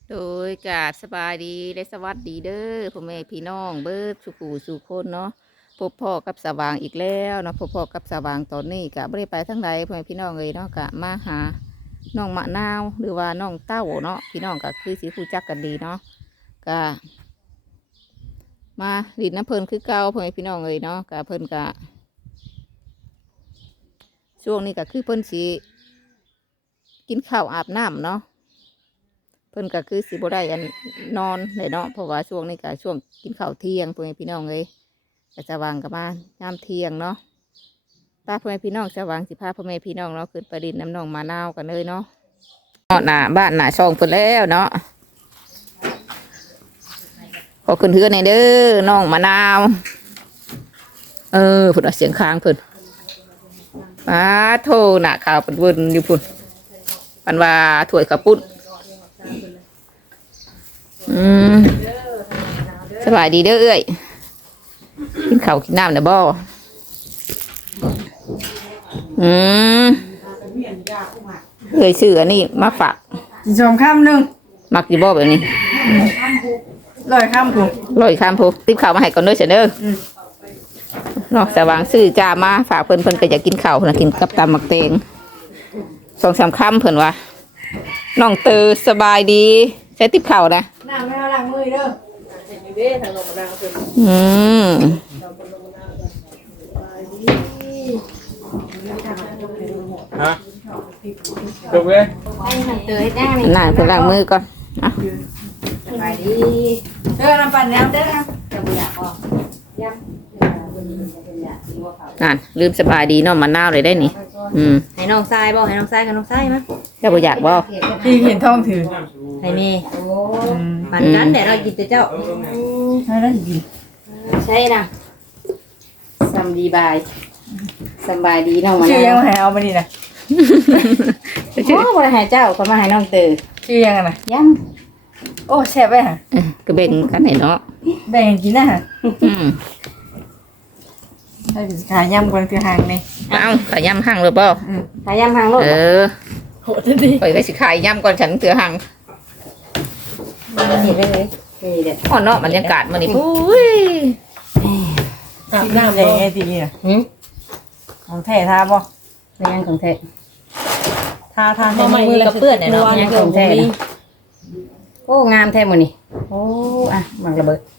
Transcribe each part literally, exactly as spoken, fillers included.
โดยกราบสบายดีและสวัสดีเด้อพ่อแม่พี่น้องเบิดสุขูสู่คนเนาะพบพ่อกับสว่างอีกแล้วเนาะพบพ่อกับสว่างตอนนี้กะไม่ได้ไปทั้งใดพ่อแม่พี่น้องเลยเนาะกะมาหาน้องมะนาวหรือว่าน้องเต้าเนาะพี่น้องก็คือสิรู้จักกันดีเนาะกะมาดินน้ำเพลินคือเก่าพ่อแม่พี่น้องเลยเนาะกะเพิ่นกะช่วงนี้ก็คือเพิ่นสิกินข้าวอาบน้ำเนาะเพิ่นก็คือสิบ่ได้อันนอนเลยเนาะเพราะว่าช่วงนี้ก็ช่วงกินข้าวเที่ยงพ่อแม่พี่น้องเลยก็จะวางกับมายามเที่ยงเนาะป้าพ่อแม่พี่น้องจะวางสิพาพ่อแม่พี่น้องเนาะขึ้นไปดินน้ำนองมะนาวกันเลยเนาะเนาะหน้าบ้านหน้าช่องเพิ่นแล้วเนาะขอขึ้นเฮือนในอยเด้อน้องมะนาวเออพุ่นเอาเสียงค้างเพิ่นป้าโทหน้าข่าวเพิ่นเวิ้นอยู่พุ่นปันว่าถ้วยข้าวปุ้นอืมสบายดีเด้อเอ้ยกินข้าวกินน้ำนะบ่อืมเอ้ยซื้ออันนี้มาฝากกินสองคำหนึ่งมักอยู่บ่แบบนี้ลอยคำผูกร้อยคำพูติบข้าวมาให้ก่อนเด้อเสนเด้อเนาะสว่างซื้อจ้ามาฝากเพิ่นเพิ่นก็อยากกินข้าวเพิ่นน่ะกินกับตำมักเตงสองสามคำเพิ่นว่าน้องเตอสบายดีใช้ติบข้าวนะน้ำไม่เอาล้างมือเด้ออืมฮะจบเลยเตยจ้านี่น่าเพิ่นล้างมือก่อนอ่ะสบายดีเด้อน้ำปั่นน้ำเด้อนะจะบุญอยากบอกย้นั่นลืมสบายดีเนาะมะนาวเลยได้นี่อืมำให้น้องทรายบอกให้น้องทรายกับน้องทรายมั้ยเจ้าบ่อยากบ่พี่เห็นท้องถือให้แม่ปั่นกันแต่เรากินแต่เจ้าให้ได้ดีใช่นะสำดีบายสำบายดีน้องมาชื่อยังแล้วมาให้เอามานี่นะโอ้บ่ได้ให้เจ้าคนมาให้น้องเตอชื่อยังนะยังโอ้แซ่บไปฮะเอ้ยก็แบ่งกันให้เนาะแบ่งกันกินนะฮะอืมให้ขายยำกันคือหางนี่เอาขายยำหั่งหรือเปล่าพยายามทางโลดเออโหดดีข่อยก็สิขายยำก่อนฉันเถือหั่งนี่เลยนี่เด้ออ๋อเนาะบรรยากาศมื้อนี้ปุ้ยอาบน้ำเลยไอ้ทีนี่นะหึของแท้ทาบ่เป็นยังของแท้ทาทาบ่มือกับเปื้อนเนี่ยเนาะยังของแท้นะโอ้งามแท้หมดนี่โอ้อ่ะมันระเบิด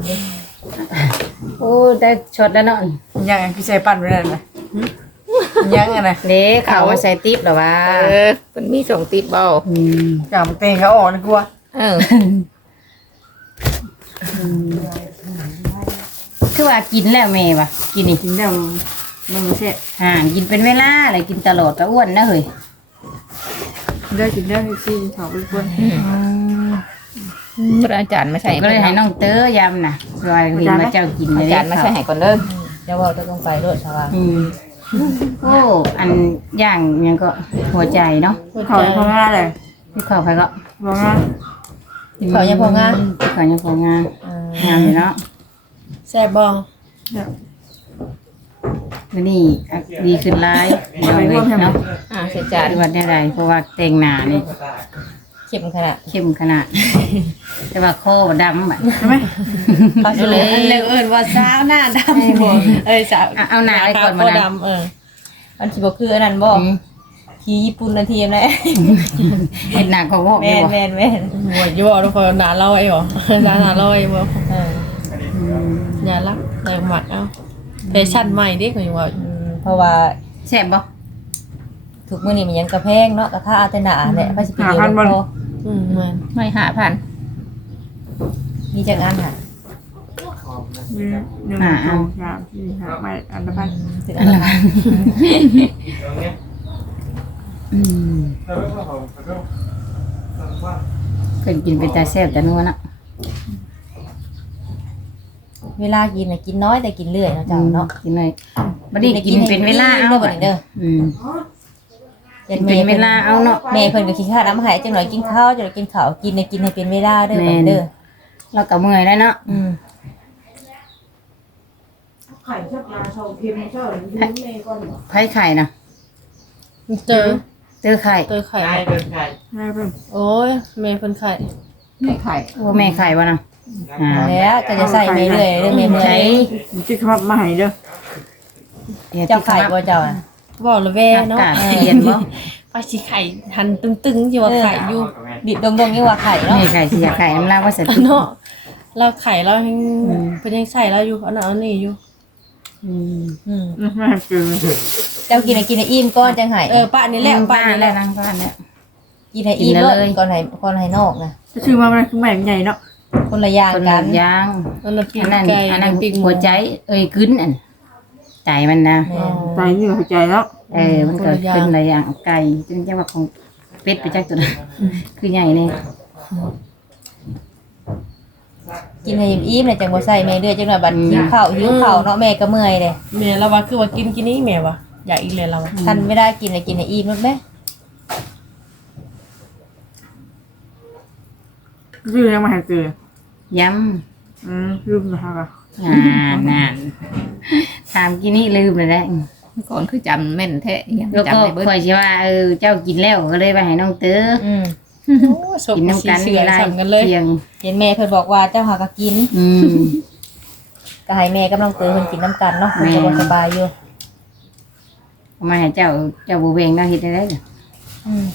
โอ้ได้ช็อตแล้วเนาะยังไงพี่ใส่ปั่นไปนั่นนะยังไงนะเด้เขามาใส่ติ๊บหรอวะเออมันมีส่งติดเบ่อืมกำเตงเขาออกนะกลัวเออคือว่ากินแล้วแม่ว่ะกินนี่กินได้มันมันแซ่บห่างกินเป็นเวลาอะไรกินตลอดก็อ้วนนะเฮ้ยได้กินได้ที่เขาเป็นคนพระอาจารย์มาใส่ก็เลยให้น้องเต๋อยำน่ะรอยกินมาเจ้ากินอาเลยจารย์มาใส่ให้ก่อนเด้อจะว่าจะต้องไปรถสว่างอืมโอ้อันย่างยังก็หัวใจเนาะเขาเป็นคนง่ายเลยพี่ข้าวไปก็พอง่ายเขายังพองานพี่ข้าวยังพองานงานอยู่เนาะแซ่บบ่วันนี้อ่ะดีขึ้นร้ายเดี๋ยวเลยเนาะอ่าใส่จานปฏิบัติได้ไรเพราะว่าแต่งหน้านี่เข้มขนาดเข้มขนาด แต่ว่าโคดำแบบใช่ไหมเอาเลยเลิกเอิ้นว่าสาวหน้าดำบ่เอ้ยสาวอ่ะเอาหน้าไปก่อนมาขาวนะดำเออมันสิบ่คืออันนั้นบ่อืมที่ญี่ปุ่นนาทีมเลยเห็นหน้าของโง่แม่ดีนบ่แม่นแม่นบ่อยู่บ่ทุกคนหน้าลอยบ่หน้าหน้าลอยบ่เอออืมอย่ารักอย่าหมักเอาแฟชั่นใหม่เด้ก็อยู่ว่าเพราะว่าแซ่บบ่ทุกมื้อนี้มันยังกระแพงเนาะกระทะอาแต่หน้าแหละไปสิไปเดียวพออืมแม่นไม่หาพันมีจักอันค่ะหนึ่งสองสามสี่ห้าไม่อันละพันถึงอัอันนละละอืมเพิ่นกินเป็นตาแซ่บแต่นัวเนาะเวลากินน่ะกินน้อยแต่กินเรื่อยเนาะเจ้าเนาะกินเลยบัดนี้กินเป็นเวลาเอาเด้อบับัดดนี้นี้เด้ออืมยัเป็นเวลาเอาเนาะแม่เพิ่นก็ขี้ข้าน้ำหายจังหน่อยกินข้าวจังหน่อยกินข้าวกินให้กินให้เป็นเวลาเด้อบัดนี้เด้อเราก็เมื่อยแล้วเนาะอืมไข่ชักลาชาวพิมพ์เจ้าหรือยิ้มเมย์ก่อนไผไข่น่ะเจอเจอไข่เจอไข่ง่ายเพิ่มโอ้ยแม่เพิ่นไข่ไม่ไข่ว่าแม่ไข่บ่น่ะอ่าแล้วจะจะใส่เรื่อยๆเรื่อยๆเมื่อใช้ยที่เขามาให้เด้อๆเจ้าไข่บ่เจ้าอ่ะบอกเลยแว่เนาะอากาศเปลี่ยนบ่ปลาชีไข่หันตึงๆอยู่ว่าไข่อยู่ดิดดงๆนี่ว่าไข่เนาะแม่ไข่สิอยากไข่น้ำลายว่าสติเนาะเราไข่เรายังเป็นยังใส่เราอยู่เอาหน่ะเอานี่อยู่อืมอืมไม่ให้กินเจ้ากินให้กินให้อิ่มก่อนจังไห้เออป้านี่แหละป้าป้านี่แหแล้ละวนางป้าแล้วกินให้อิ่มกินเลเลย ยก่อนให้ก่อนให้นอกนะจะชื่อว่ามันคือใหม่ใหญ่เนาะคนละอย่างคนกัละนย่างอันนั้นปีอักนนั้นไก่อันนั้นปีกหมูหัวใจเอ้ยกึ้นอันใจมันนะแม่ใจนี่หัวใจแล้วเออมันก็เป็นหลายอย่างไก่จนจังว่าของเป็ดไปจักตัวนั้นคือใหญ่นี่กินให้อิ่มๆเลยจังบ่ใส่แม่เด้อจังหน่อยบัดหิวข้าวหิวข้าวเนาะแม่ก็เมื่อยเด้แม่เราว่าคือว่ากินกินนี่แม่ว่าอยากอีกเลยเราอะคันไม่ได้กินเลยกินให้อิ่มลูกเด้ชื่อยังมาให้กินย้อืมลืมนะคะำอ่านานถามกินนี่ลืมเลยแหละก่อนคือจำแม่นแท้ยังแล้วก็จำได้เบิดคอยสิว่าเออเจ้ากินแล้วก็เลยไปให้น้องเต๋ออืมโอ้สมกินน้ำสีกันเสืเวอลาสั่งกันเลยเที่ยงเห็นแม่เพิ่นบอกว่าเจ้าหาก็กินอืมก็ให้แม่กำลังเตือเพิ่นกินน้ำกันเนาะเพิ่นจะบ่สบายอยู่เอามาให้เจ้าเจ้าบูเวงเราเฮ็ดได้เลยอืม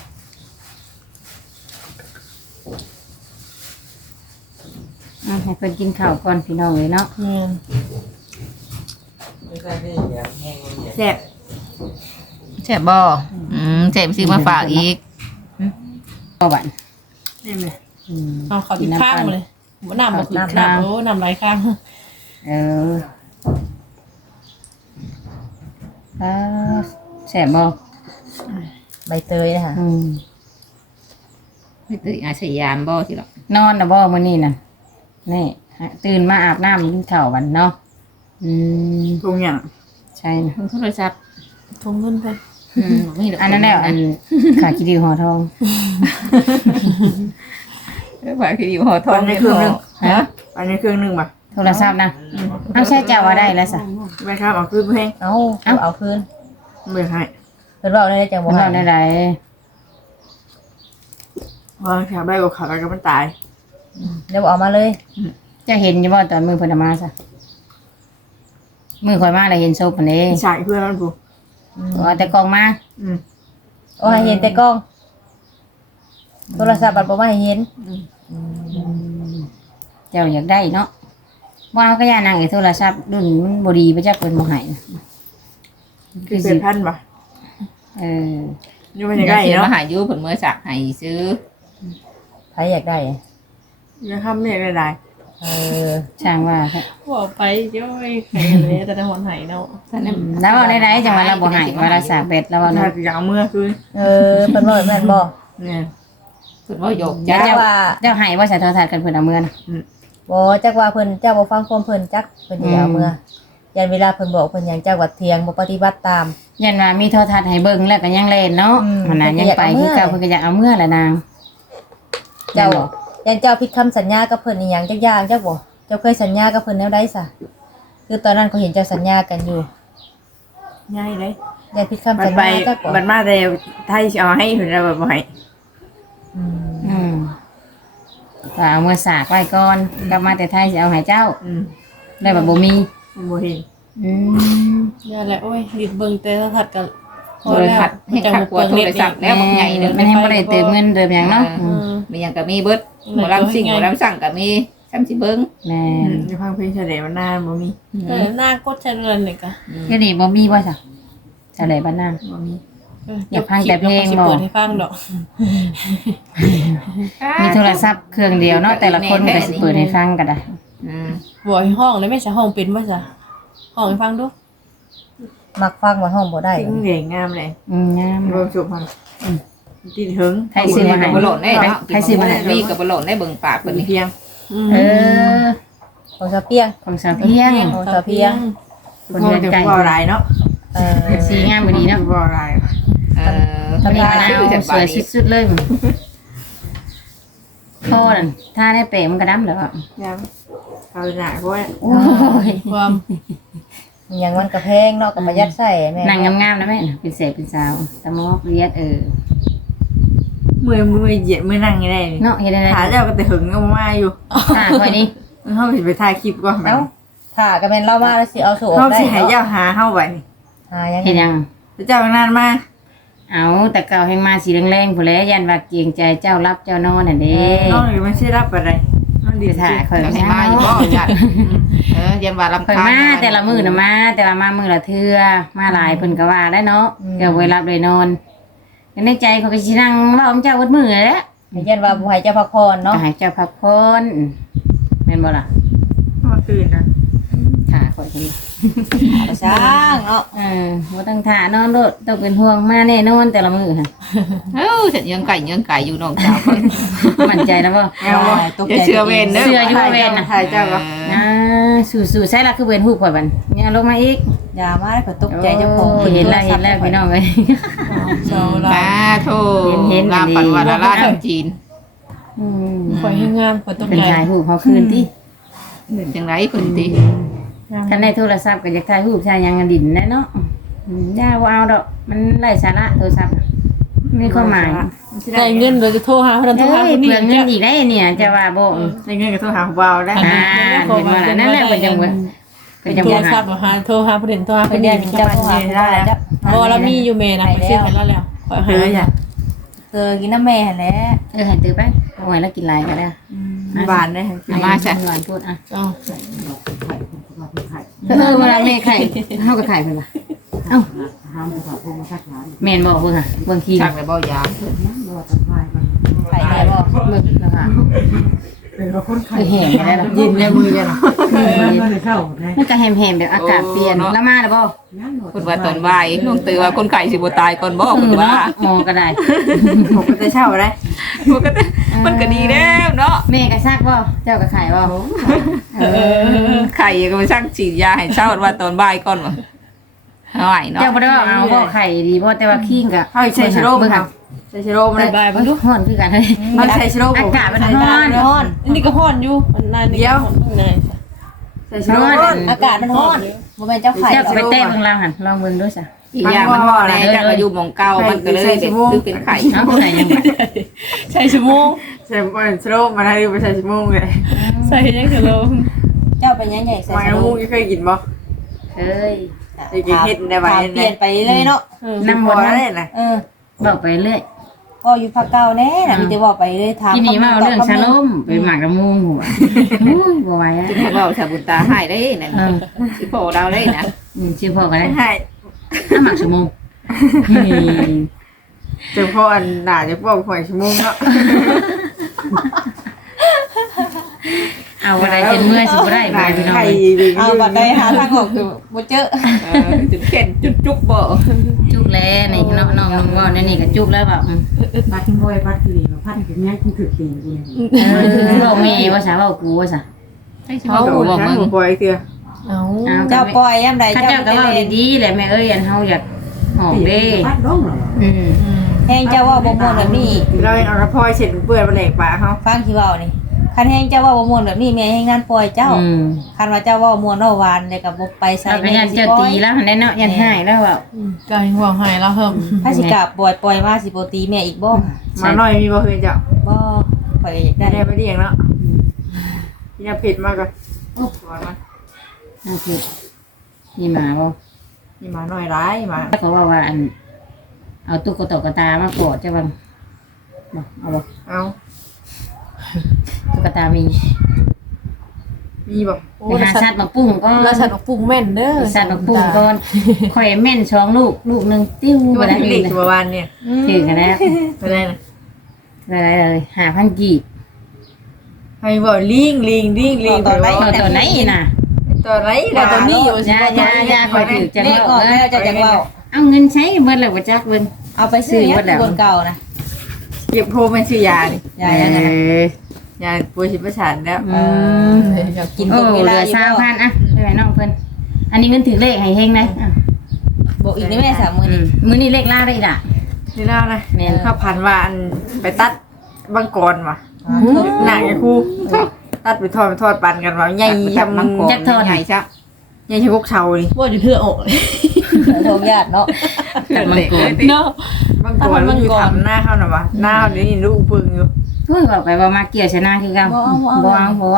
อ่ะให้เพิ่นกินข้าวก่อนพี่น้องเลยเนาะแม่นแซ่บแซ่บบ่อืมแซ่บซื้อมาฝากอีกก็บันนี่เลยอืมเอาเขาติดข้างมาเลยบ่น้ำบ่คือน้ำน้ำโอ้น้ำไหลข้างเอออ่าแซ่บบ่ใบเตยนะคะอืมไม่ตื่นอาสยามบ่สิหรอกนอนนะบ่มื้อนี้น่ะนี่ตื่นมาอาบน้ำกินข้าววันเนาะอืมตรงอย่างใช่นะเพิ่งโทรศัพท์ทงเงินไปอืมมีดกอันนั้นแหละอันขาคิดิวห่อทองฝากที่อยู่หอทองในเครื่องนึงฮะอันนี้เครื่องนึงป่ะโทรศัพท์นะเอาใช่เจ้าว่าได้แล้วสะไม่ครับเอาคืนไปให้เอาเอ้าเอาคืนไม่ให้เพิ่นเว้าได้จังบ่บ่ให้ได้ได้วางแถวใบกับขาแล้วก็มันตายเดี๋ยวบ่เอามาเลยจะเห็นอยู่บ่ตอนมือเพนเอามาซะมือข่อยมาแล้วเห็นศพมันเด้ใส่เพื่อนมันผูเอาแต่กองมาอืมโอ้ให้เห็นแต่กล้อง โทรศัพท์บัดบ่มาให้เห็นเจ้าอยากได้เนาะว่าก็ย่านั่งไอ้โทรศัพท์รุ่นมันบ่ดีไปจักเพิ่นบ่ให้นะคือเป็นพันป่ะเออนี่มันอยังยาไงกเขียนเนาะมาหาอยู่ผลเมื่อสักให้ซื้อใครอยากได้อะยังทำไม่ได้เออช่างว่าค่ะบอกไปย้อยไข่เลยแต่ในหัวไหเนาะท่านนั้นแล้วเอาได้ๆจังว่าเราบ่ให้ว่าเราสากเบ็ดแล้วว่าถ้าเนาะจะเอาเมื่อคืนเออเพิ่นบ่แม่นบ่เนี่ยเพิ่นว่าโยกจัจ้ากว่าเจ้าให้ว่าใส่โทรศัพท์กันเพิ่นเอามือนะบ่จักว่าเพิ่นเจ้าบ่ฟังความเพิ่นจักเพิ่นสิเอาเมื่อยันเวลาเพิ่นบอกเพิ่นหยังเจ้าวัดเทียงบ่ปฏิบัติตามยันว่ามีโทรทัศน์ให้เบิ่งแล้วก็ยังเล่นเนาะอืมมันน่ะยังไปคือเก่าเพิ่นก็อยากเอาเมื่อแหละนางเจ้าแม่นบ่ยันเจ้าผิดคำสัญญากับเพิ่นอีหยังจักอย่างจักบ่เจ้าเคยสัญญากับเพิ่นแนวใดซะคือตอนนั้นเขาเห็นเจ้าสัญญากันอยู่ง่ายเลยยันผิดคำบัสัดญไปญาจักบ่บัดมาแต่ไทยเอาให้ถึงเราแบบให้อืมอืมก็เอามือสากไว้ก่อนกลับมาแต่ไทยสิเอาให้เจ้าอืมได้แบบบ่มีมันบ่เห็นอืมนี่แหละโอ้ยดิดเบิ่งแต่ถ้าถัดกันโทรทัศน์ให้ขักกว่าโทรศัพท์แล้วบอกใหญ่เด้อมันยังบ่ได้เติมเงินเติมหยังเนาะอืมมีหยังก็มีเบิดหมอลำสิ่งหมอลำสั่งก็มีซ้ำสิเบิ่งแม่อืนมจะพังเพลงเฉลยมันนานบ่มีเออหน้ากดใช้เรือนนี่ก็เดี๋ยวนี้บ่มีบ่จ้ะเฉลยบ้านนางบ่มีอยากฟังแต่เพลงบ่บ่เปิดให้ฟังดอกมีโทรศัพท์เครื่องเดียวเนาะแต่ละคนก็สิเปิดให้ฟังก็ได้อืมบ่ให้ห้องเลยไม่ใช่ห้องเป็นบ่จ้ะห้องให้ฟังดูมักฟังว่าห้องบ่ได้สิ่งเหลงงามเลยอืมงามรวมสุพรรณติดถึงให้ซื้อมาให้กับบโหลดได้เนาะให้ซื้อมาให้มีกับบโหลดได้เบิ่งปากเป็เพิ่นนนี่เพียงเออของสะเปียงของสาวเพียงของสะเพียงคนเดียวกันบ่หลายเนาะเออสีงามบ่ดีเนาะบ่หลายเออตอนนี้มะนาวสวยสุดๆเลยพ่อนั่นถ้าได้เปะมันก็ดำแล้วอ่ะยังเอาหน้าเพราะว่าโอ้ยความอิหยังมันก็แพงเนาะก็ประหยัดใช้แม่นางงามๆนะแม่น่ะเป็นเสกเป็นสาวตะมอกเลียดเออมือมือเหยียดมือนั่งยังได้นี่เนาะเฮ็ดได้ขาเจ้าก็แต่หึงก็มาอยู่อ่าค่อยนี้เฮาสิไปถ่ายคลิปก่อนบัดเอ้านี้ถ้าก็แม่นเล่ามาแล้วสิเอาสู่ออเฮากได้สิให้เจ้าหาเฮาไว้นี่หายังเฮ็ดหยังเจ้านานมาเอาแต่เก่าแห่งมาสีแรงๆพุ่นแหล้วยันว่าเกรงใจเจ้ารับเจ้านอนน่ะเด้น้องนี่มันสิรับอะไรน้องดีถ่าสิข่อยจังสิมามาอยู่บ่ญาติเออยันว่าลำข่อยคาญมาแต่ละมื้อน่ะมา แต่ว่ามามื้อละเทื่อมาหลายเพิ่นก็ว่าได้เนาะเดี๋ยวไว้รับเลยนอนในใจเขาก็สินั่งเว้ากับเจ้าวัดมื้อแหละให้ยันว่าบ่ให้เจ้าพักผ่อนก็เนาะให้เจ้าพักผ่อนแม่นบ่ล่ะมาตื่นนะถ่าข่อยนี่เอาสร้างเนาะเออบ่ต้องถ่านอนโลดต้องเป็นห่วงมาแน่นอนแต่ละมื้อหั่นเอ้าฉันยังไก่ยังไก่อยู่น้องสาวเพิ่นมั่นใจแล้วบ่เอาบ่ตกอย่าใจเชื่อเว้นเด้อเชื่ออยู่ว่าเว้นน่ะถ่ายเจ้าก็อ่าสู้ๆใช่ล่ะคือเว้นฮู้ข่อยบัดเนี่ยลงมาอีกอย่ามาได้เพิ่นตกใจเจ้าของโอ้เห็นแล้วเห็นแล้วพี่น้องเอ้ยเจ้าเรามาโทเห็นเห็นลามปันวันละลาทางจีนอืมข่อยให้งามข่อยตกเป็นใจถ่ายรูปเขาคืนที่เห็นจังไรเพิ่นติคันในโทรศัพท์ก็อยากถ่ายรูปชายยังดินแน่เนาะอืมย่าบ่เอาดอกมันไร้สาระโทรศัพท์มีความหมายได้เงินโดยจะโทรหาเพิ่นโทรเอ้หาย คนนี้เปลืองเงินอีกได้เนี่ยจะว่าบ่ได้เงินก็โทรหาบ่าวได้อ่าเห็นว่านั่นแหละเป็นจังหวะเป็เป็น นจังโทหรวะศัพท์บ่หาโทรหาเพิ่นโทรหาคเพิ่นนเดืนี้อนเจ้าโทรหาได้แล้วบ่เรามีอยู่แม่นะไปซื้อให้แล้วแล้วข่อยเอหาออย่าเธอกินน้ำแม่หั่นแหละเออให้ตื้อไปเอาไว้แล้วกินหลายก็ได้หวานได้เอามาจ้ะหวานพูดอ่ะเอ้าเออเวลาแม่ไข่เฮาก็ไข่เพิ่นล่ะเอ้าแม่นบ่เบิ่งอ่ะเบิ่งขี้ชักแล้วบ่ยามไข่ได้บ่เบิ่งแล้วค่ะคือแห้งไปแล้วล่ะยินในมือกันมันก็แห้งๆแบบอากาศเปลี่ยนแล้วมาแล้วบ่เพิ่นว่าตอนบ่ายน้องตือว่าคนไก่สิบ่ตายก่อนบ่เพิ่นว่าหมอก็ได้ผมก็จะเช่าได้มันก็มันก็ดีแล้วเนาะแม่ก็ซักบ่เจ้าก็ขายบ่เออไข่ก็มาชักฉีดยาให้เช้าว่าตอนบ่ายก่อนว่ะเอาไหวเนาะเจ้าบ่ได้ว่าเอาบ่ไข่ดีบ่แต่ว่าขี้งก็เฮาใช้ชิโร่บ่ครับใช้ชิโร่บ่ได้บายมับ่นดูร้อนคือกันเฮ้ยเฮาใช้ชิโร่อากาศมันร้อนร้อนอันนี้ก็ฮ้อนอยู่อันนั้นนี่ก็ฮ้อนนี่ใช้ชิโร่อากาศมันร้อนบ่แม่นเจ้าไข่เจ้าก็ไปเนาะเตะเบิ่งเราหั่นลองเบิ่งดูซะอีกอย่างมันห่อแน่จักอายุหมองเก่ามันก็เลยเป็นคือเป็นไข่เอาใส่ยังไงใส่ชั่วโมงใช้ชิโร่มาได้ไปใช้ชิโร่เลยใส่ยังจะลงเจ้าเป็นยังไงใส่มาสลูนุกกเคยกินบ่เอ้ยได้กินเฮ็ดได้บ่ถามเปลี่ยนไปเลยเนาะนั่งบ่บ่ทันได้น่ะเออบอกไปเรื่อยก็อยู่ภาคเก่าแน่น่ะมีแต่ว่าไปเลยถามกินนี่มาเอาเรื่องชาลมไปหมักกระมุงหัวอุ้ยบ่ไหวอ่ะที่ให้เว้าชาบุญตาให้ได้นั่นเออสิโผเราได้นะอืมชื่อพ่อก็ได้ให้ถ้าหมักชั่วโมงเจ้าพ่ออันน่าจะพวกหอยชิโร่เนาะเอาอะไรเป็นเมื่อยสิบ่ได้บ่ได้พี่น้องไข่เอ้ยดีเอาบัดใดหาทางออกคือบ่เจอเออจุดเข็นจุดจุกบ่จุกแล้วนี่น้องน้องน้องว่านี่ก็จุกแล้วแบบอืมพัดทิ้งบ่อยพัดคือมาพัดเป็นยังคือถือตีกูเนี่ยเออบอกแม่ว่าซะเว้ากูว่าซะเขาบ่บอกมึงบ่อยเถื่อเอาเอาเจ้าปล่อยยามใดข้าเจ้าเจ้าก็จะเว้าเล่นดีๆแหละแม่เอ้ยอันเฮาอยากหอมเด้พัดร้องเหรออืมแฮงเจ้าว่าบ่ม่วนแบบนี้เราเอากระพอยเช็ดเปื้อนมาแหลกปากเขาฟังที่เว้านี่คันแฮงเจ้าว่าบ่ม่วนแบบนี้แม่แฮงนั้นปล่อยเจ้าอืมคันว่าเจ้าว่าม่วนเว้าหวานแล้วก็บ่ไปใส่เราก็แม่ยันสิเจ้าปล่อตียแล้วหันได้เนาะยันหายแล้วอ่ะไก่ห่วงหายแล้วเฮิมถ้าสิกลับปล่อยปล่อยมาสิบ่ตีแม่อีกบ่มาหน่อยมีบ่เคยเจ้าบ่ข่อยก็อยากได้ได้ได้ไปเรียงแล้วพี่จะเผ็ดมากก่อนนั่นคือนี่หมาบ่นี่มาหน่อยร้ายมาเขาว่าว่าอันเอาตุ๊กตากตามากอดจ้ะบังบ่เอาบ่เอาตุ๊กตามีมีบ่โอ้ไปหาสัตว์มาปุ้งก่อนราชันออกปรุงแม่นเด้อสัตว์มาปุ้งก่อนข่อยแม่นสองลูกลูกหนึงติ้วที่ไปว่าแล้วที่นี่เล็กตัววานเนี่ยถือกันแล้วไปได้นะไปเลยหาพันกีบให้บ่ลิงลิงลิงลิงตัวตัวไหนน่ะตัวไหนว่าล่ะตัวนี้อยู่ยายายาข่อยถือจังเลขออกว่าแล้วเจ้าจักเว้าเอาเงินใช้เบิดแล้วบ่จักเบิ่งเอาไปซื้อหยังคนเก่านะเก็บโพมันชื่อยานี่ยายยังไงยาป่วยชิบประสาทแล้วอืมกินโอ้ตรงเวเหลาลืออยู่สาวบ่พันอ่ะไปไว้น้องเพิ่นอันนี้เงินถือเลขให้เฮงนะอ่ะบอกอีกนี่แม่สามมื้ออืนี้มมื้อนี้เลขล่าได้อีกล่ะนี่แล้วนะแม่นข้าวพันวาอันไปตัดบังกรว่ะหนักไอ้ครูตัดไปทอดไปทอดปันกันว่าใหญ่ยำมังกรใหญ่ซะใหญ่ชิบกเชานี่ว่าอยู่เพื่ออกโทมญาติเนาะแต่มังกรเนาะบางคนมันอยู่ทำหน้าเขาหน่อยวะหน้าเดี๋ยวนี้ลูกปึงอยู่พูดบอกไปว่ามาเกี่ยวชนะคือกันบ่เอาบ่เอา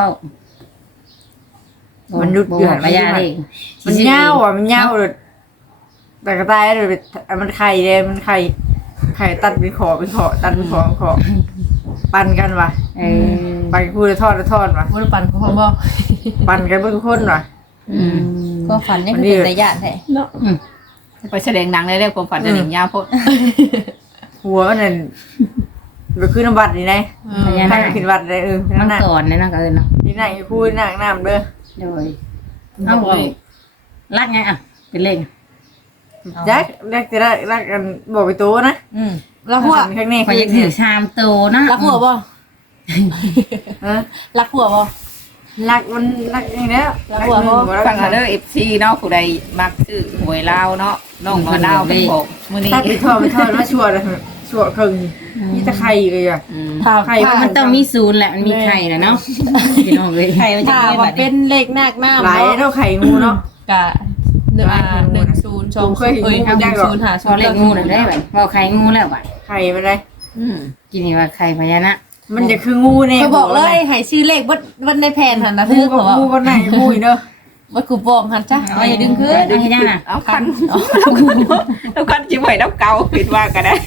มันดุดบ่เดือเอาดไปยาเลยมันเน่าอ่ะมันเน่าเลยแต่กระต่ายเลยมันไข่เลยมันไข่ไข่ตัดเป็นขอเป็นขอตัดเป็นขอเป็นขอปั่นกันวะเออปั่นพูดทอดทอดวะบ่ได้ปั่นของพ่อบ่ปั่นกันเพื่อทุกคนวะอืมก็ฝันยังคือเป็นตาญาติแท้เนาะไปแสดงหนังได้แล้วความฝันจะหนึ่งยาวโพดหัวนั่นไปขึ้นน้ำบัดนี่ไงพญาใครนาคขึ้นบัดเลยเออมันั่งนน่ะกรเนี่ยนะก็เอิ้นเนาะนี่นั่งคู่นั่งน้ำเด้อโดยเอ้ารักไงอ่ะเป็นเลขแจ็คแจ็คจะได้รักกันบอกไปโตนะอืมรักหัวข้างในพอจะถือชามโตนะรักหัวบ่เออรักหัวบ่รักมันรักอย่างนี้รักหัวบ่ฟังเอาเด้อ เอฟ ซี เนาะผู้ใดมักซื้อหวยลาวเนาะน้องมะนาวเป็นบอกมื้อนี้ตัดไปทอดไปทอดมาชัวร์เลยชัวร์ครึ่งนี่ตะไคร้เลยอ่ะอืมถ้าไข่ถ้ามันต้องมีศูนย์แหละมันมีไข่แหละเนาะพี่น้องเลยใครมันจะถ้ามีว่าบัดเป็นี้นเลขนาคน้ำหลายเนาะเท่าไข่งูเนาะกะหนึ่งอ่าหนึ่งศูนย์สองศูนย์เอ้ยหนึ่งศูนย์หาพศูอนย์เลขงูน่ะได้แบบว่าไข่งูแล้วบ่ะไข่ไปเลยอืมกินนี่ว่าไข่พญานาคมันจะคืองูเนี่ยก็บอกเลยให้ชื่อเลขวัดวัดในแผนหันนะงูเธอกับบอกว่างูกันไหนงูอีกเด้อวัดกูบอกหันจ้ะเอาอย่าดึงขึ้นเอาให้ได้น่ะเอาคันเอาคันจิ๋วไว้น้ำเก่าคิดว่าก็ได้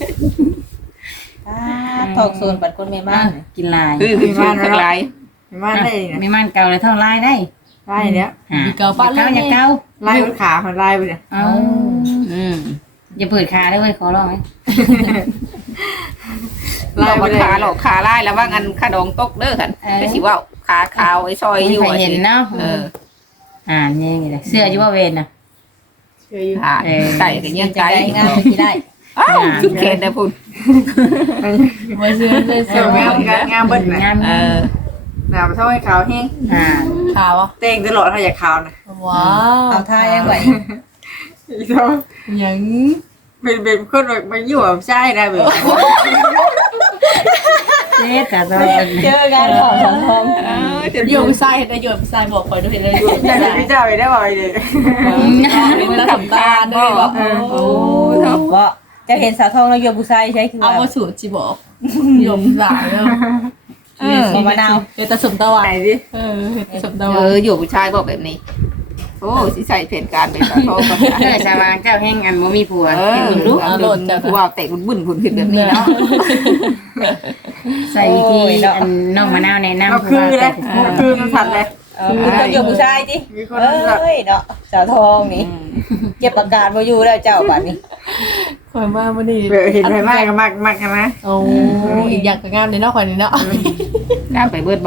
ทอกโซนบัดคนแม่บ้านกินลายคือคือช่วงทั้งหลายไม่มาได้นะไม่มันเก่าเลยเท่าลายได้ไล่เนี้ยมีเกาปั้นเก่าอย่าเก่าไล่บนขามันไล่ไปเนี่ยเอาอืมอย่าเปิดขาได้เว้ยขอร้องไหมหลอกขาหลอกขาไล่แล้วว่างันขาดองตกเด้อคันไปสิว่าขาขาวไอ้ซอยไม่อยู่ใครเห็นเนาะเอออ่านี่ไงเสื้ออยู่ว่าเวรน่ะเชื่ออยู่อ่าใส่กันยังไกลงานที่ได้อ้าวสุดเขตนะพุ่นมาซื้อเลยเชื่องามงามงามเบิ้ลนะงามเออหนาวเท่าให้ขาวแห้งอ่าขาวอ่ะเต้งตลอดถ้าอยากขาวนะว้าวเอาท่ายังไหวอีเท่ายังเป็นเป็นคนแบบมาอยู่แบบใช่ได้แบบเจ๊แต่ตอนเจอกันของสังคมเออจะโยมไส้เห็นได้โยมไส้บอกไปด้วยเห็นเลยโยมอยากไส้จะพี่เจ้าไปได้บ่อยเลยมันทำตาด้วยบอกโอ้ว่าจะเห็นสาวทองแล้วโยบุไซใช่คือเอาว่ามาสูตรจีบอกโยมหลายแล้วเออมะนาวเฮตสมตะวันไหนดิเออเฮตสมตะเอวันออยู่ผู้ชายบอกแบบนี้ โอ้สิใส่เพนการเป็นสาวโทกันเออชาวางเจ้าแห้งอันบ่มีผัวเออรู้เอาโดนจะผู้ว่าเตะบุญบุญผุนขึ้นแบบนี้เนาะใส่วิธีอันน้องมะนาวแนะนำเราคือเลยคือมันผัดเลยเออคือคนโยบุไซจิมีคนเอ้ยเนาะสาวทองนี่เก็บประกาศมาอยู่แล้วเจ้าบัดนี้คอยมาวันนี้เห็นไปมากก็มากมากกันนะโอ้อีกอย่างก็งามในนอกคอยนี่เนาะน้าไปเบิดบ่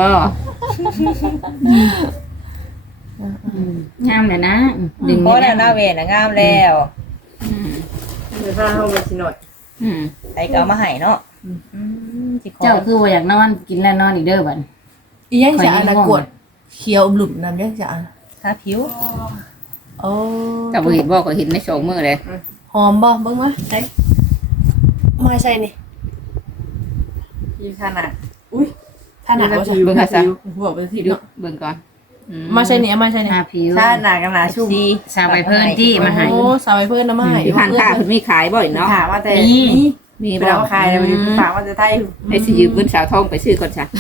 งามเลยนะดึงเพราะแล้วหน้าเวรน่ะงามแล้วเดี๋ยวถ้าเข้าไปชิหน่อยอืมไอ้ก็เอามาให้เนาะอืมสิขอเจ้าคือบ่อยากนอนกินแล้วนอนอีกเด้อบัดอียังจะอนากวดเขียวอมหลุมน้ำยังจะอันทาผิวโอ้แต่บ่เห็นบ่ก็เห็นในสองมือเลยหอมบ่เบิ่งมาใส่มาใส่นี่ยี่ขนาดถ้าหนักก็ใส่เบิ่งค่ะซะบอกไปทีดูเนาะเบิ่งก่อนอืมาใส่นี่มาใส่นี่ทาผิวถ้าหนากันหนาชุ่มดีสาวไปเพิ่นที่มาให้โอ้สาวไปเพิ่นน้ำมาให้ที่ผ่านค่าเพิ่นมีขายบ่อยเนาะถามว่าแต่มีมีบ่ไปแล้วขายเลยถามว่าจะไทยให้สิยืมเงินสาวทองไปซื้อก่อนจ้ะ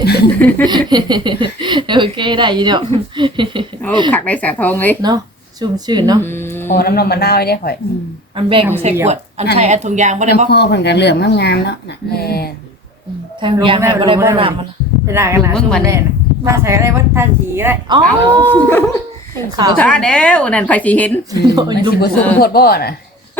โอเคได้ยินเนาะโอ้คักได้สาวทองเลยเนาะชุ่มชื่นเนาะขอน้ำนมมะนาวไว้ได้ข่อยอันแบ่งใส่ขวดอันใช้อันถุงยางบ่ได้น้ำบ่โคเพิ่นก็เหลือมงามๆเนาะน่ะแม่นทางยางบ่ได้บ่น้ำมันเป็นหนากันหนาชุ่มแน่ถ้าใส่อะไรว่าท่านสีก็ได้อ๋อขาวท่าเด้วนั่นไผสิเห็นมันสิบ่สูงโพดบ่น่ะ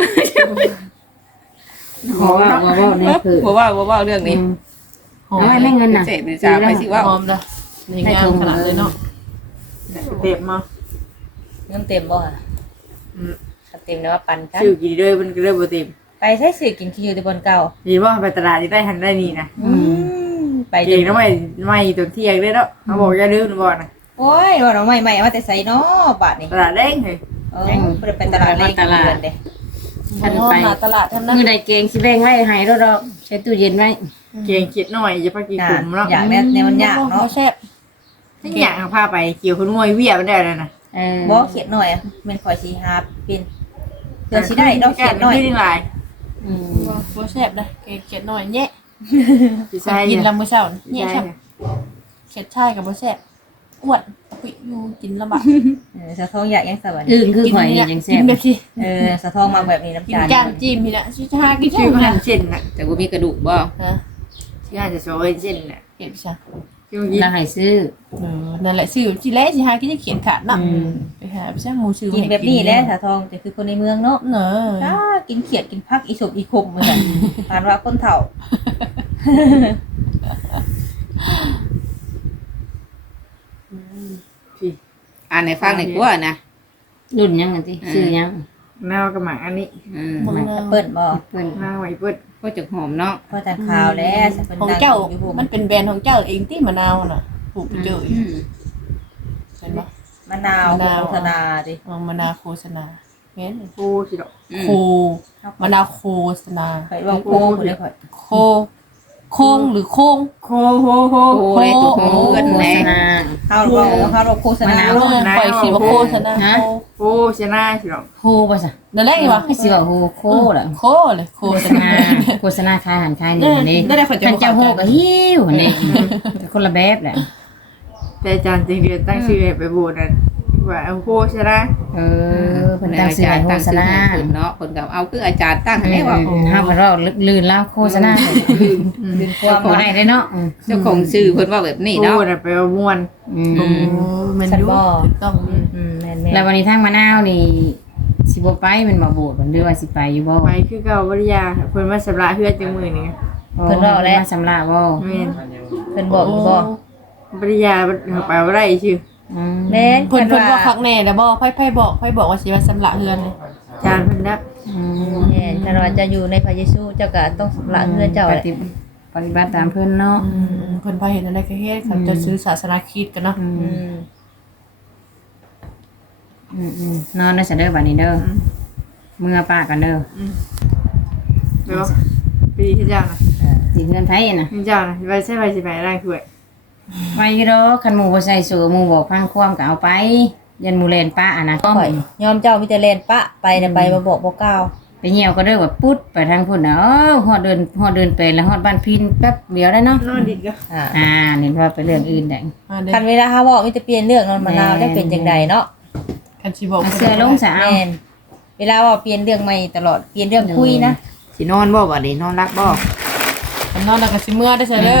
เพราะว่าว่าว่านี่คือบ่ว่าบ่ว่าเรื่องนี้หอมเอาไว้ไม่เงินน่ะเสพหรือจ้าไปสิว่าหอมนะนี่งามขนาดเลยเนาะเต็มมาเงินเต็มบ่น่ะถ้าเต็มนะว่าปันกันชื่อกี่เดือนมันก็เริ่มเต็มไปใช้สื่อกินขี้อยู่ที่บนเก่าดีว่าไปตลาดจะได้ทันได้นี่นะอืมไปจเองนแล้วไม่ไม่ตัวเที่ยงได้แล้วเขาบอกอย่าลืมบอกนะโอ้ยว่าน้องใหม่ๆว่าแต่ใส่เนาะบาทนี่ตลาดเด้งเลยเออบ่ได้ไปตลาดเลยเดือนเด้ท่านหอมไปหน้าตลาดท่านนั้นมือใดเกงสิแบ่งไว้ให้ดอกๆใช้ตู้เย็นไว้เกียงคิดหน่อยจะพักกี่น่ะกลุ่มแล้วอยากแน่แนวมันยากเนาะแซ่บถ้าอยากเอาผ้าไปเกี่ยวคนมวยเวียมันได้เลยนะเออบ่เขียนหน่อยอะแม่นข่อยสิหาเป็นเดี๋ยวสิได้ดอกเขียนหน่อยขึ้นหลายอืมบ่บ่แซ่บนะเขียดหน่อยแยะสิใช่ใช่กินเนี่ยลำมื้อเช้านี่แยะใช่ครับเขียดชายกับบ่แซ่บอ้วนปุยอยู่กินลำบากเออสะท้องอยากยังสวรรค์อึ้งคือข่อยนี่ยังแซ่กินบแบบที่เออสะท้องมาแบบนี้น้ำกินตาลจานจิ้มนี่นะสิจะหากินชื่ชื่ออมันะนเช่นน่ะแต่บ่มีกระดูกบ่ฮะชื่ออาจจะโชว์เช่นน่ะเห็นซะชื่อเมื่อกี้แล้วให้ซื้อเออนั่นแหละสิสิแลสิหากินจะเขียนขาดเนาะอืมไปหาไปซะหมูซื้อกินแบบนี้แหละสะท้องแต่คือคนในเมืองเนาะเนอะถ้ากินเขียดกินผักอีสบอีคมเหมือนกันผ่านว่าคนเฒ่าพี่อ่านให้ฟังหน่อยกว่านะรุ่นยังไงติซื้อยังแมวกับหมาอันนี้อืมมึงเปิ้นบ่เพิ่นหน้าไว้เปิดก็จะหอมเนาะพอแต่ข่าวแล้วสิเพิ่นของดังเจ้าอยู่ผมมันเป็นแบรนด์ของเจ้าเองที่มะนาวน่ะปลูกไปเจออืมเห็นปะมะนาวมะนาวโฆษณาดิเอามะนาวโฆษณาเห็นโอ้สิดอกอืโคมมะนาวโฆษณาข่อยว่าโค้งบ่ได้ข่อยโคโค้งหรือโค้งโคโฮโฮโอ้ยตัวโหกันโฆแหษน่ณาเฮาว่าเฮาว่าโฆษณาะนาวเออปล่อยขีดว่าโฆษณาฮะโคชนะสิดอกโคบ่ซะนั่นแหละอีวะให้สิว่าโหโคล่ะโคเลยโฆโฆษษณาณาโฆษณาขายอาหารขายนี่นี่นั่นแหละเขาจะท่านเจ้าโหก็หิวนี่แต่คนละแบบแหละแต่อาจารย์จริงเดือนตั้งชื่อให้ไปโบสถ์นั่นว่าโคชนะเออเพิ่นตั้งชื่อให้โฆษณาตั้งชื่อให้เพิ่นเนาะเพิ่นก็เอาคืออาจารย์ตั้งให้ได้ว่าอืมเฮาก็เราลื่นแล้วโฆษณาดึงความบ่ได้เลยเนาะอืมเจ้าของชื่อเพิ่นว่าแบบนี้โคเนาะน่ะไปว่าม่วนอืมโอ้มันดูถูกต้องอืมแม่นๆแล้ววันนี้ทางมะนาวนี่สิบ่ไปแมันมาโบสถ์มันหรือว่าสิไปอยู่บ่ไปคือเก่าวิทยาเพิ่นมาสำระเฮือดจังมื้อนี้เพิ่นรอแล้วมาสำราบ่แม่นเพิ่นบอกอยู่บ่วิทยาไปบ่ได้ชื่ออืมแม่นเพิ่นเพิ่เพิ่นนว่าว่าคักแน่แล้วบ่ไผๆบอกไผบอกว่าสิว่าสำละเฮือนเลยอาจารย์เพิ่นนับอืมแม่นถ้าว่าจะอยู่ในพระเยซูเจ้าก็ต้องละเฮือนเจ้าปแหละฏิปฏิบัติตามเพิ่นเนาะอืมเพิ่นพาเห็นอะไรก็เฮ็ดเขาจะซื้อศาสนาคริสต์กันเนาะอือืมมอืมอืมนอนได้ซะเด้อบัดนี้เด้อเมื่อป้ากันเด้อเดี๋ยวปีที่เจ้าน่ะเออสิเงินไผน่ะที่เจ้าน่ะไปใช่ไปสิไปได้คือไปอยู่ดอกคันหมู่บ่ใส่สูหมู่บอกพังความก็เอาไปยันหมู่เล่นป้าอ่ะนะก็ข่อยยอมเจ้ามีแต่แล่นปะไปน่ะไปบ่บอกบ่กล่าวไปเหี่ยวก็เด้อว่าปุ๊ดไปทางพุ่นน่ะเอ้อฮอดเดินฮอดเดินไปแล้วฮอดบ้านพินแป๊บเดียวได้เนาะนอนดิดก็อ่าอ่านี่ว่าไปเรื่องอื่นได้อ่าเด้คันเวลาเฮาเว้ามีแต่เปลี่ยนเรื่องนอนมะนาวได้เป็นจังไดเนาะคันสิบอกเอาเสื้อลงซะเอาแม่นเวลาเว่าเปลี่ยนเรื่องใหม่ตลอดเปลี่ยนเรื่องคุยนะสินอนบ่บัดนี้นอนรักบ่คันนอนแล้วก็สิเมื่อได้ซะเด้อ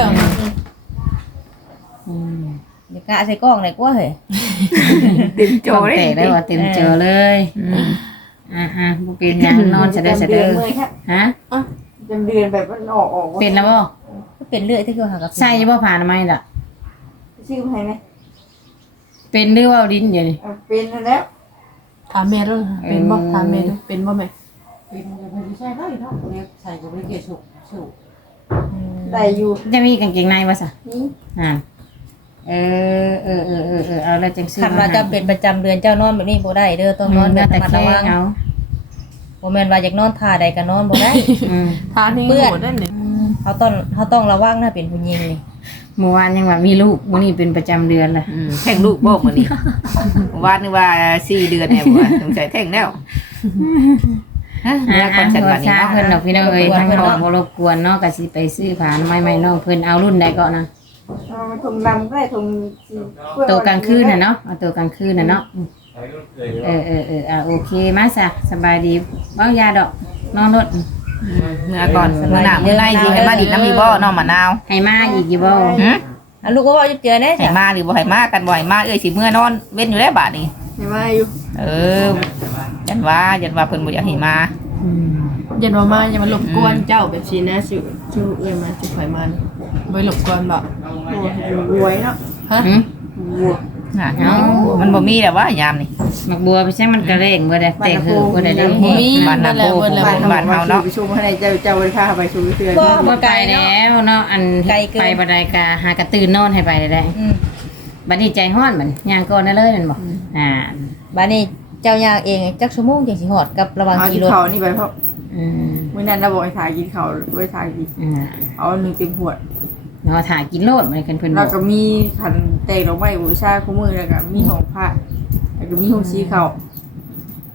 อืมเดี๋ยวกะใส่กล้องได้กว่าเฮ้ยเต็มจจออเลเตะยได้ว่าเต็มเจอเลยอ่าอ่าบ่เป็นหยังนอนซะเด้อซะเด้อฮะจำเดือนแบบมันออกออกเป็นแล้วบ่ก็เป็นเรื่อยที่คือหากับใส่บ่ผ่านไหมล่ะชื่อใครไหมเป็นหรือว่าลิ้นเดี๋ยวนี้เป็นแล้วถามแม่เด้อเป็นบ่ถามแม่เด้อเป็นบ่แม่เป็นเพิ่นสิใช้ได้เนาะเนี่ยใส่ก็บ่ได้เกี่ยวสุกสุกได้อยู่จะมีกางเกงในบ่ซะนี่อ่าเออเออเออเออเออเอาแล้วจังซื้อคันว่าจะเป็นประจำเดือนเจ้านอนแบบนี้บ่ได้เด้อต้องนอนแบบแต่ระมัดแค่ระวังเอาบ่แม่นว่าอยากนอนท่าใดก็นอนบ่ได้อืมทานนี่เปื้อนโหดได้นี่เขาต้องเขาต้องระวังนะเป็นผู้หญิงนี่เมื่อวานยังว่ามีลูกมื้อนี้เป็นประจำเดือนล่ะอืมแท่งลูกบ่มื้อนี้วานนึกว่าสี่เดือนแน่บ่ว่าสงสัยแท่งแล้วฮะอ่าแล้วก่อ่าอนฉันขอบัดนี้ช้าเนาะเพิ่นดอกพี่น้องเอ้ยทั้งของบ่รบกวนเนาะก็สิไปซื้อผ้าอนามัยใหม่น้องเพิ่นเอารุ่นใดก็นะเอามาถุงดำก็ได้ถุงตัวกลางคืนน่ะเนาะเอาตัวกลางคืนน่ะเนาะเออเออเอออ่าโอเคมาซะสบายดีเว้ายาดอกนอนรถเมื่อก่อนเมื่อหน้าเมื่อไหร่สิให้มาดิดน้ำมีบ่น้องมะนาวให้มาอีกอยู่บ่หึอ่ะลูกก็เว้าอยู่เจือแน่ให้จ้ะมาหรือบ่ให้มากันบ่ให้มาเอ้ยสิเมื่อนอนเว้นอยู่แล้วบาดนี้เห็นไหมอยู่เออยันว่ายันว่าเพิ่นบ่อยากให้มาอืมอย่ามามาอย่ามารบกวนเจ้าแบบนี้นะสิสิเอ้ยมาสิข่อยมานี่บ่รบกวนบ่รวยเนาะฮะหึวัวน่ะมันบ่มีแล้วว่ายามนี่มักบัวไปใช่มันกระเร่งบ่ได้แต่คือบ่ได้เด้บ่มีบ้านนาโพเบิดแล้วบ้านเฮาเนาะไปชมให้เจ้าเจ้าไปพาไปชมเพื่อนบ่บ่บ่ไปไกลเนาะแล้วเนาะอันไกลเกินไปบ่ได้ก็หากระตื่นนอนให้ไปได้อืมบัดนี้ใจฮ้อนบัดย่างก่อนได้เลยนั่นบ่อ่าบัดนี้เจ้าย่างเองจักชั่วโมงจังสิฮอดกับระหว่างเอาขี่ที่รถเขานี่ไปเพราะอืมมื่อนั้นเราบอกให้ถ่ายกินเขาไว้ถ่ายกินอ่าเอาหนึ่งเต็มขวดเนาะถ่ากินโลดมันกันเพิ่นบแล้อวกก็มีขันเตะลงไปบูชาคู่มือแล้วก็มีของพระแล้วก็มีของชี้เขา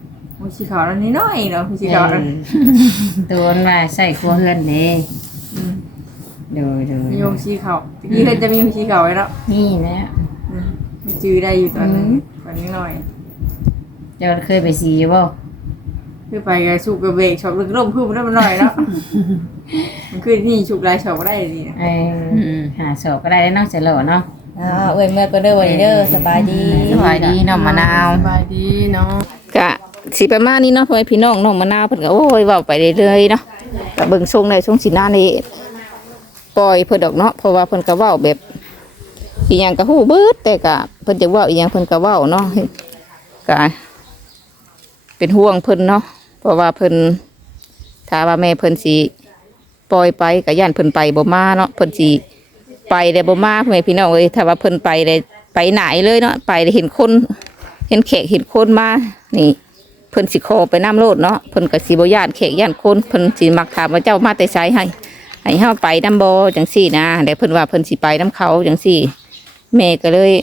หูสีขาวนั่นนี่น้อยเนาะหูสีขาวนั่นตัวมันว่าใส่ครัวเฮือนเด้อืมดูดูมีหูสีขาวตะกี้เพิ่นจะมีหูสีขาวไว้แล้วนี่แหละอืมจื้อได้อยู่ตอนนึงตอนนี้น้อยเจ้าเคยไปสีบ่คือไปกับสุกกับเบรกชอบลึกล่มพึ่งมันน้อยแล้วมันคือนี่สุกลายชอบก็ได้ดีนะเออหาสอบก็ได้เนาะเสร็จแล้วเนาะอ่าเอ้ยเมื่อก็เด้อวันนี้เด้อสบายดีสบายดีน้องมะนาวสบายดีเนาะกะสิประมาณนี้เนาะพ่อแม่พี่น้องน้องมะนาวเพิ่นก็โอ้ยเว้าไปเรื่อยๆเนาะก็เบิ่งทรงได้ทรงสิหน้านี่ปล่อยเพิ่นดอกเนาะเพราะว่าเพิ่นก็เว้าแบบอีหยังก็ฮู้เบิดแต่ก็เพิ่นจะเว้าอีหยังเพิ่นก็เว้าเนาะก็เป็นห่วงเพิ่นเนาะเพราะว่าเพิ่นถ้าว่าแม่เพิ่นสิปล่อยไปก็ย่านเพิ่นไปบ่มาเนาะเพิ่นสิไปได้บ่มาพ่อแม่พี่น้องเอ้ยถ้าว่าเพิ่นไปได้ไปไหนเลยเนาะไปได้เห็นคนเห็นแขกเห็นคนมานี่เพิ่นสิขอไปน้ำโลดเนาะเพิ่นก็สิบ่ย่านแขกย่านคนเพิ่นสิมักถามว่าเจ้ามาแต่ไสให้ให้เฮาไปนำบ่จังซี่นะแต่เพิ่นว่าเพิ่นสิไปนํเขาจังซี่แม่ก็เลย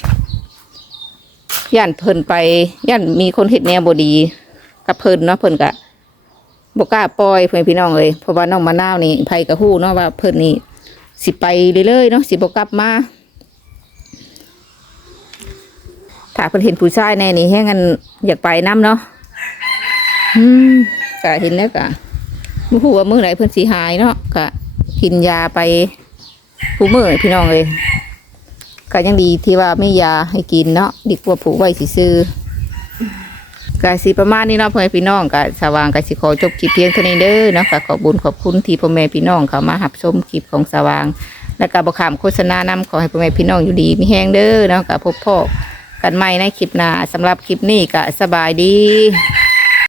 ย่านเพิ่นไปย่านมีคนเฮ็ดแนวบ่ดีกับเพิ่นเนาะเพิ่นก็บ่กล้าปล่อยเพิ่นพี่น้องเอ้ยเพราะว่าน้องมะนาวนี่ไผก็ฮู้เนาะว่าเพิ่นนี่สิไปเรื่อยๆเนาะสิบ่กลับมาถ้าเพิ่นเห็นผู้ชายแน่นี่แฮงกันอยากไปนํเนาะอืมก็เห็นแล้วก็บ่ฮู้ว่ามื้อไหนเพิ่นสิหายเนาะก็กินยาไปผู้มื้อพี่น้องเอ้ยก็ยังดีที่ว่าไม่ยาให้กินเนาะดีกว่าผูกไว้ซื่อๆก็สิประมาณนี้เนาะพ่อแม่พี่น้องก็สว่างก็สิขอจบคลิปเพียงเท่านี้เด้อเนาะก็ขอบคุญขอบคุณที่พ่อแม่พี่น้องเขามารับชมคลิปของสว่างแล้วก็บ่ข้ามโฆษณานำขอให้พ่อแม่พี่น้องอยู่ดีมีแฮงเด้อเนาะก็พบพ่อกันใหม่ในคลิปหน้าสำหรับคลิปนี้ก็สบายดี